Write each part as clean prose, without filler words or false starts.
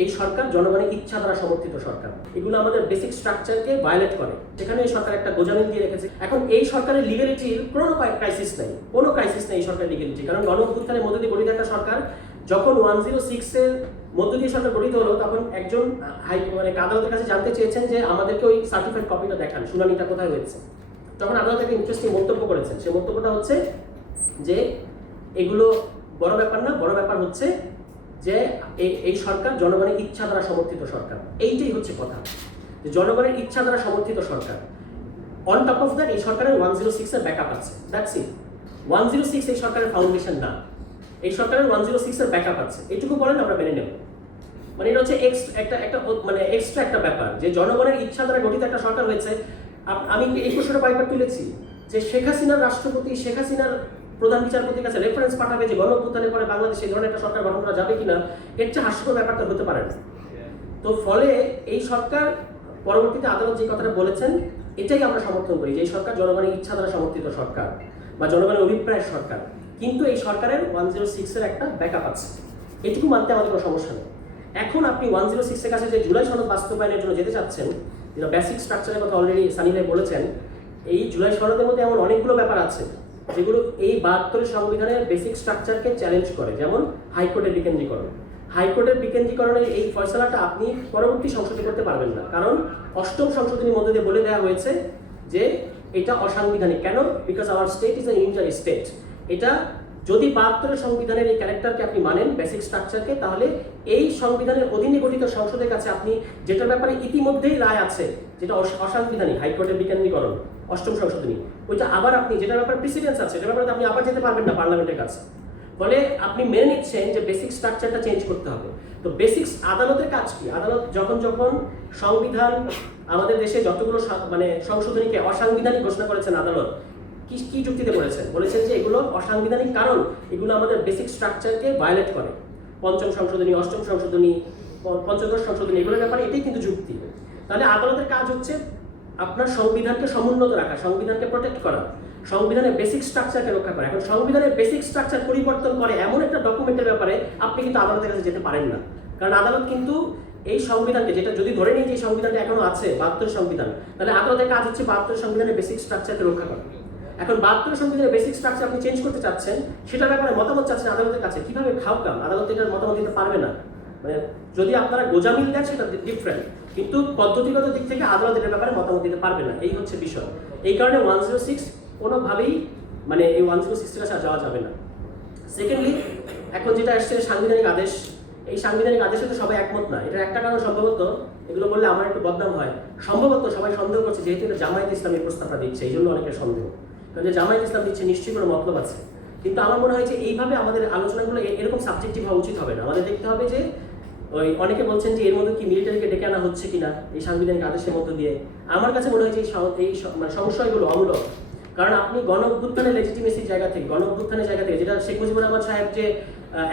এই সরকার জনগণের ইচ্ছা দ্বারা সমর্থিত সরকার, এগুলো আমাদের বেসিক স্ট্রাকচারকে ভায়োলেট করে। সেখানে এই সরকার একটা গোজামিন দিয়ে রেখেছে। এখন এই সরকারের লিগ্যালিটির কোনো ক্রাইসিস নেই, কোনো ক্রাইসিস নেই এই সরকারের লিগ্যালিটি, কারণ গণ-অভ্যুত্থানের মধ্যে দিয়ে গঠিত একটা সরকার। যখন 106 এর মধ্য দিয়ে সরকার গঠিত হলো, তখন একজন আদালতের কাছে জানতে চেয়েছেন যে আমাদেরকে ওই সার্টিফাইড কপিটা দেখান, শুনানিটা কোথায় হয়েছে। তখন আদালত একটা ইন্টারেস্টিং মন্তব্য করেছেন। সে মন্তব্যটা হচ্ছে যে এগুলো বড় ব্যাপার না, বড় ব্যাপার হচ্ছে যে এই সরকার জনগণের ইচ্ছা দ্বারা সমর্থিত সরকার। এইটাই হচ্ছে কথা, যে জনগণের ইচ্ছা দ্বারা সমর্থিত সরকার। অন টপ অফ দ্যাট এই সরকারের 106 এর ব্যাকআপ আছে। That's it. 106 এই সরকারের ফাউন্ডেশন না, এই সরকারের 106 এর ব্যাকআপ আছে। এইটুকু বলেন আমরা মেনে নেব। মানে এটা হচ্ছে এক্সট্রা একটা ব্যাপার, যে জনগণের ইচ্ছা দ্বারা গঠিত একটা সরকার হয়েছে। আমি এই প্রশ্নটা কয়েকবার তুলেছি যে শেখ হাসিনার রাষ্ট্রপতি, শেখ হাসিনার প্রধান বিচারপতির কাছে রেফারেন্স পাঠাবে যে গণ-অভ্যুত্থানের পরে বাংলাদেশে এই ধরনের একটা সরকার গঠন করা যাবে কিনা, এর চেয়ে হাস্যকর ব্যাপারটা হতে পারে না। তো ফলে এই সরকার পরবর্তীতে আদালত যে কথাটা বলেছেন, এটাই আমরা সমর্থন করি, যে এই সরকার জনগণের ইচ্ছা দ্বারা সমর্থিত সরকার বা জনগণের অভিপ্রায়ের সরকার। কিন্তু এই সরকারের 106 এর একটা ব্যাকআপ আছে, এটুকু মানতে আমাদের কোনো সমস্যা নেই। এখন আপনি 106 এর কাছে যে জুলাই সনদ বাস্তবায়নের জন্য যেতে চাচ্ছেন, যেটা বেসিক স্ট্রাকচারের কথা অলরেডি সানি ভাই বলেছেন, এই জুলাই সনদের মধ্যে এমন অনেকগুলো ব্যাপার আছে যেগুলো এই 72 সংবিধানের বেসিক স্ট্রাকচারকে চ্যালেঞ্জ করে। যেমন হাইকোর্টের বিকেন্দ্রীকরণ। হাইকোর্টের বিকেন্দ্রীকরণের এই ফয়সালাটা আপনি পরবর্তী সংসদে করতে পারবেন না, কারণ 8ম সংশোধনীর মধ্যে দিয়ে বলে দেওয়া হয়েছে যে এটা অসাংবিধানিক। কেন? Because our state is a unitary state. এটা যদি 72 সংবিধানের এই ক্যারেক্টারকে আপনি মানেন, বেসিক স্ট্রাকচারকে, তাহলে এই সংবিধানের অধীনে গঠিত সংসদের কাছে আপনি যেটার ব্যাপারে ইতিমধ্যেই রায় আছে, যেটা অসাংবিধানিক, হাইকোর্টের বিকেন্দ্রীকরণ 8ম সংশোধনী, ওইটা আবার আপনি যেটার ব্যাপারে প্রেসিডেন্স আছে, যেটার ব্যাপারে আপনি আবার যেতে পারবেন না পার্লামেন্টের কাছে। ফলে আপনি মেনে নিচ্ছেন যে বেসিক স্ট্রাকচারটা চেঞ্জ করতে হবে। তো বেসিক্স আদালতের কাজ কি? আদালত যখন সংবিধান আমাদের দেশে যতগুলো সংশোধনীকে অসাংবিধানিক ঘোষণা করেছেন, আদালত কি যুক্তিতে বলেছেন যে এগুলো অসাংবিধানিক, কারণ এগুলো আমাদের বেসিক স্ট্রাকচারকে ভায়োলেট করে। 5ম সংশোধনী, 8ম সংশোধনী, 85 সংশোধনী, এগুলোর ব্যাপারে এটাই কিন্তু যুক্তি। তাহলে আদালতের কাজ হচ্ছে আপনার সংবিধানকে সমুন্নত রাখা, সংবিধানকে প্রোটেক্ট করা, সংবিধানের বেসিক স্ট্রাকচারকে রক্ষা করা। এখন সংবিধানের বেসিক স্ট্রাকচার পরিবর্তন করে এমন একটা ডকুমেন্টের ব্যাপারে আপনি কিন্তু আদালতের কাছে যেতে পারেন না, কারণ আদালত কিন্তু এই সংবিধানকে, যেটা যদি ধরে নিই যে সংবিধানটা এখনো আছে 72 সংবিধান, তাহলে আদালতের কাজ হচ্ছে 72 সংবিধানের বেসিক স্ট্রাকচারকে রক্ষা করা। এখন 72 সংবিধানের বেসিক স্ট্রাকচার আপনি চেঞ্জ করতে চাচ্ছেন, সেটার ব্যাপারে মতামত চাচ্ছেন আদালতের কাছে। কিভাবে খাওকাম? আদালত এটার মতামত দিতে পারবে না। মানে যদি আপনারা গোজামিল দেন সেটা ডিফারেন্ট, কিন্তু পদ্ধতিগত দিক থেকে আদালত এটার ব্যাপারে মতামত দিতে পারবে না। এই হচ্ছে বিষয়। এই কারণে 106 কোনোভাবেই এই 106 এর কাছে যাওয়া যাবে না। সেকেন্ডলি, এখন যেটা আসছে সাংবিধানিক আদেশ, এই সাংবিধানিক আদেশে তো সবাই একমত না। এটার একটা কারণ সম্ভবত, এগুলো বললে আমার একটু বদনাম হয়, সম্ভবত সবাই সন্দেহ করছে যেহেতু এটা জামায়াত ইসলামের প্রস্তাবটা দিচ্ছে, এই জন্য অনেকের সন্দেহ। কারণ যে জামায়াত ইসলাম দিচ্ছে নিশ্চয়ই কোনো মতলব আছে। কিন্তু আমার মনে হয় যে এইভাবে আমাদের আলোচনাগুলো এরকম সাবজেক্টিভ হওয়া উচিত হবে না। আমাদের দেখতে হবে যে অনেকে বলছেন যে এর মধ্যে কি মিলিটারিকে ডেকে আনা হচ্ছে কিনা এই সাংবিধানিক আদেশের মধ্য দিয়ে। আমার কাছে মনে হয় যে এই সংশয়গুলো অমূলক। কারণ আপনি গণ-অভ্যুত্থানের লেজিটিমেসির জায়গা থেকে, গণ-অভ্যুত্থানের জায়গা থেকে, যেটা শেখ মুজিবুর রহমান সাহেব যে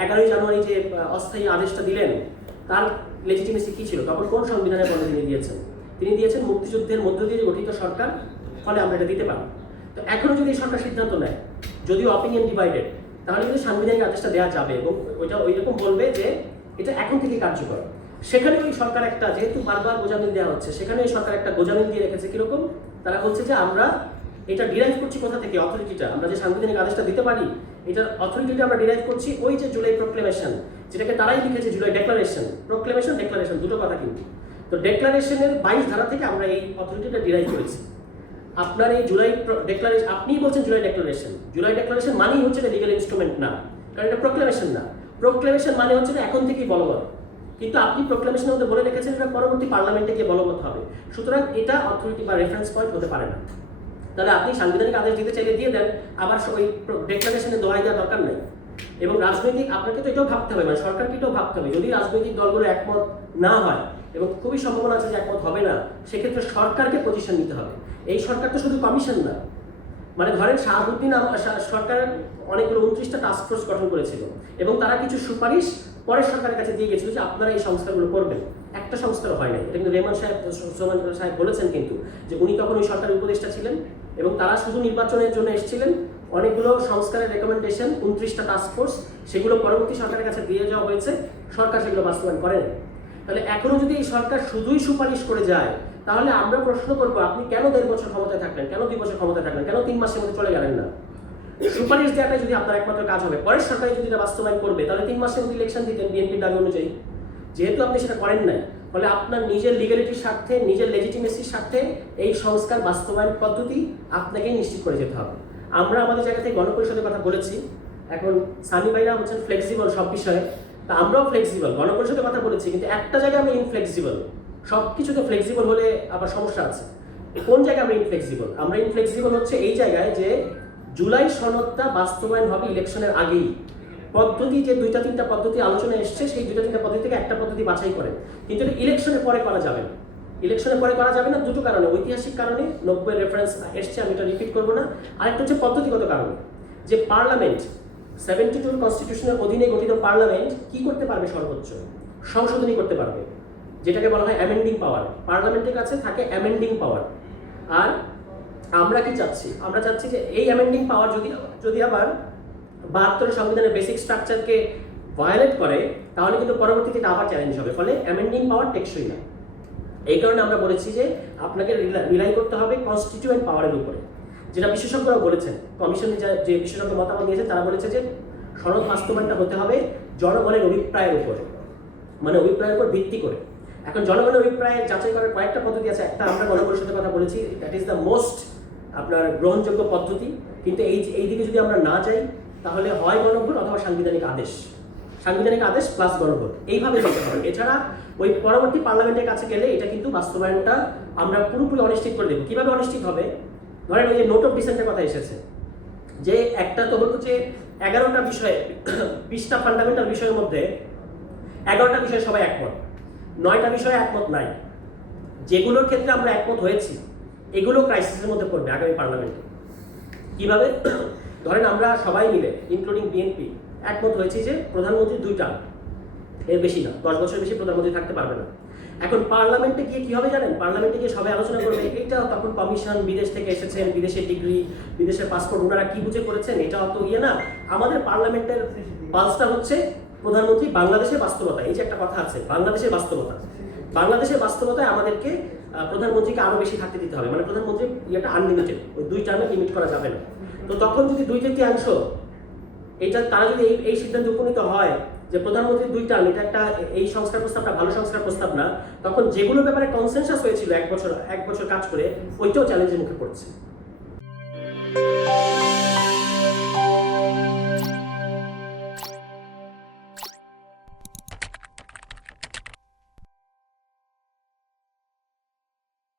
11ই জানুয়ারি যে অস্থায়ী আদেশটা দিলেন, তার লেজিটিমেসি কি ছিল? তখন কোন সংবিধানের মধ্যে তিনি দিয়েছেন? তিনি দিয়েছেন মুক্তিযুদ্ধের মধ্য দিয়ে গঠিত সরকার, ফলে আমরা এটা দিতে পারব। তো এখনো যদি এই সরকার সিদ্ধান্ত নেয়, যদিও অপিনিয়ন ডিভাইডেড, তাহলে কিন্তু সাংবিধানিক আদেশটা দেওয়া যাবে এবং ওইটা ওইরকম বলবে যে এটা এখন থেকে কার্যকর। সেখানে ওই সরকার একটা, যেহেতু বারবার গোজামিল দেওয়া হচ্ছে, সেখানে ওই সরকার একটা গোজামিল দিয়ে রেখেছে। কিরকম? তারা বলছে যে আমরা এটা ডিরাইভ করছি কোথা থেকে? অথরিটিটা, আমরা যে সাংবিধানিক আদেশটা দিতে পারি, এটার অথরিটিটা আমরা ডিরাইভ করছি ওই যে জুলাই প্রোক্লেমেশন, যেটাকে তারাই লিখেছে জুলাই ডেক্লারেশন। প্রোক্লেমেশন, ডেক্লারেশন দুটো কথা কিন্তু। তো ডেক্লারেশনের 22 ধারা থেকে আমরা এই অথরিটিটা ডিরাইভ করেছি। আপনার এই জুলাই ডেক্লারেশন, আপনিই বলছেন জুলাই ডেক্লারেশন। জুলাই ডেক্লারেশন মানেই হচ্ছে এটা লিগ্যাল ইনস্ট্রুমেন্ট না, কারণ এটা প্রোক্লেমেশন না। প্রোক্লেমেশন মানে হচ্ছে এটা এখন থেকেই বলবৎ, কিন্তু আপনি প্রোক্লেমেশনের মধ্যে বলে রেখেছেন এটা পরবর্তী পার্লামেন্টে গিয়ে বলবৎ হবে। সুতরাং এটা অথরিটি বা রেফারেন্স পয়েন্ট হতে পারে না। তাহলে আপনি সাংবিধানিক আদেশ দিতে চাইলে দিয়ে দেন, আবার ওই ডেক্লারেশনে দোহাই দেওয়ার দরকার নেই। এবং রাজনৈতিক, আপনাকে তো এটাও ভাবতে হবে, সরকারকে এটাও ভাবতে হবে, যদি রাজনৈতিক দলগুলো একমত না হয়, এবং খুবই সম্ভাবনা আছে যে একমত হবে না, সেক্ষেত্রে সরকারকে পজিশন নিতে হবে। এই সরকার তো শুধু কমিশন না, ধরেন শাহাবুদ্দিন সরকার অনেকগুলো 29টা টাস্কফোর্স গঠন করেছিল এবং তারা কিছু সুপারিশ পরের সরকারের কাছে দিয়ে গেছিল যে আপনারা এই সংস্কারগুলো করবেন। একটা সংস্কার হয় না, এটা কিন্তু রেহমান সাহেব বলেছেন কিন্তু, যে উনি তখন ওই সরকারের উপদেষ্টা ছিলেন এবং তারা শুধু নির্বাচনের জন্য এসেছিলেন। অনেকগুলো সংস্কারের রেকমেন্ডেশন, 29টা টাস্কফোর্স, সেগুলো পরবর্তী সরকারের কাছে দিয়ে যাওয়া হয়েছে, সরকার সেগুলো বাস্তবায়ন করেন। তাহলে এখনো যদি এই সরকার শুধুই সুপারিশ করে যায়, তাহলে আমরা প্রশ্ন করবো আপনি কেন 1.5 বছর ক্ষমতায় থাকলেন, কেন 2 বছর ক্ষমতায় থাকলেন, কেন 3 মাসের মধ্যে চলে গেলেন না? সুপারিশ দেওয়াটাই যদি আপনার একমাত্র কাজ হবে, পরের সরকার যদি এটা বাস্তবায়ন করবে তাহলে 3 মাসের মধ্যে ইলেকশন দিতেন বিএনপির দাবি অনুযায়ী। যেহেতু আপনি সেটা করেন নাই, ফলে আপনার নিজের লিগ্যালিটির স্বার্থে, নিজের লেজিটিমেসির স্বার্থে এই সংস্কার বাস্তবায়ন পদ্ধতি আপনাকেই নিশ্চিত করে যেতে হবে। আমরা আমাদের জায়গা থেকে গণপরিষদের কথা বলেছি, এখন সানি ভাইরা হচ্ছেন ফ্লেক্সিবল সব বিষয়ে, তা আমরাও ফ্লেক্সিবল, গণপরিষদের কথা বলেছি, কিন্তু একটা জায়গায় আমরা ইনফ্লেক্সিবল। সব কিছুতে ফ্লেক্সিবল হলে আবার সমস্যা আছে। কোন জায়গায় আমরা ইনফ্লেক্সিবল? আমরা ইনফ্লেক্সিবল হচ্ছে এই জায়গায় যে জুলাই সনদটা বাস্তবায়ন হবে ইলেকশনের আগেই। পদ্ধতি যে 2-3টা পদ্ধতি আলোচনা এসছে, সেই 2-3টা পদ্ধতি থেকে একটা পদ্ধতি বাছাই করে, কিন্তু এটা ইলেকশনের পরে করা যাবে না। ইলেকশনের পরে করা যাবে না দুটো কারণে, ঐতিহাসিক কারণে, 90 রেফারেন্স এসছে, আমি এটা রিপিট করবো না। আরেকটা হচ্ছে পদ্ধতিগত কারণে, যে পার্লামেন্ট 72 কনস্টিটিউশনের অধীনে গঠিত পার্লামেন্ট কি করতে পারবে? সর্বোচ্চ সংশোধনী করতে পারবে, যেটাকে বলা হয় অ্যামেন্ডিং পাওয়ার। পার্লামেন্টের কাছে থাকে অ্যামেন্ডিং পাওয়ার। আর আমরা কি চাচ্ছি? আমরা চাচ্ছি যে এই অ্যামেন্ডিং পাওয়ার যদি আবার 72 সংবিধানের বেসিক স্ট্রাকচারকে ভায়োলেট করে, তাহলে কিন্তু পরবর্তীতে এটা আবার চ্যালেঞ্জ হবে। ফলে অ্যামেন্ডিং পাওয়ার টেকসই না। এই কারণে আমরা বলেছি যে আপনাকে রিলাই করতে হবে কনস্টিটিউয়েন্ট পাওয়ারের উপরে, যেটা বিশেষজ্ঞরাও বলেছেন। কমিশনে যে বিশেষজ্ঞ মতামত দিয়েছে তারা বলেছে যে সনদ বাস্তবায়নটা হতে হবে জনগণের অভিপ্রায়ের উপরে, মানে অভিপ্রায়ের উপর ভিত্তি করে। এখন জনগণের অভিপ্রায় যাচাই করার কয়েকটা পদ্ধতি আছে। একটা আমরা গণপরিষদের কথা বলেছি, দ্যাট ইজ দ্য মোস্ট আপনার গ্রহণযোগ্য পদ্ধতি। কিন্তু এই দিকে যদি আমরা না যাই, তাহলে হয় গণভোট অথবা সাংবিধানিক আদেশ, সাংবিধানিক আদেশ প্লাস গণভোট, এইভাবে যেতে হবে। এছাড়া ওই পরবর্তী পার্লামেন্টের কাছে গেলে এটা কিন্তু বাস্তবায়নটা আমরা পুরোপুরি অনিশ্চিত করে দেবো। কিভাবে অনিশ্চিত হবে? ধরেন ওই যে নোট অফ ডিসেন্টের কথা এসেছে, যে একটা তো হলো যে 11টা বিষয়ে, 20টা ফান্ডামেন্টাল বিষয়ের মধ্যে 11টা বিষয়ে সবাই একমত, 9টা বিষয়ে একমত নাই। যেগুলোর ক্ষেত্রে আমরা একমত হয়েছি এগুলো ক্রাইসিসের মধ্যে পড়বে আগামী পার্লামেন্টে। কিভাবে? ধরেন আমরা সবাই মিলে ইনক্লুডিং বিএনপি একমত হয়েছি যে প্রধানমন্ত্রী 2 টার্ম, এর বেশি না, 10 বছর বেশি প্রধানমন্ত্রী থাকতে পারবে না। এখন পার্লামেন্টে গিয়ে কি হবে জানেন? পার্লামেন্টে গিয়ে সবাই আলোচনা করবে, এটা তখন কমিশন, বিদেশ থেকে এসেছেন, বিদেশের ডিগ্রি, বিদেশের পাসপোর্ট, ওনারা কি বুঝে করেছেন, এটা অত ইয়ে না। আমাদের পার্লামেন্টের পালসটা হচ্ছে প্রধানমন্ত্রী বাংলাদেশের বাস্তবতা। এই যে একটা কথা আছে, বাংলাদেশের বাস্তবতা, বাংলাদেশের বাস্তবতায় আমাদেরকে প্রধানমন্ত্রীকে আরো বেশি থাকতে দিতে হবে। মানে প্রধানমন্ত্রীর ইয়েটা আনলিমিটেড, ওই 2 টার্মে লিমিট করা যাবে না। তো তখন যদি 2/3 এটা তারা যদি এই সিদ্ধান্তে উপনীত হয় যে প্রধানমন্ত্রীর 2 টার্ম, এটা একটা এই সংস্কার প্রস্তাবটা ভালো সংস্কার প্রস্তাব না, তখন যেগুলো ব্যাপারে কনসেনসাস হয়েছিল এক বছর কাজ করে, ওইটাও চ্যালেঞ্জের মুখে পড়ছে।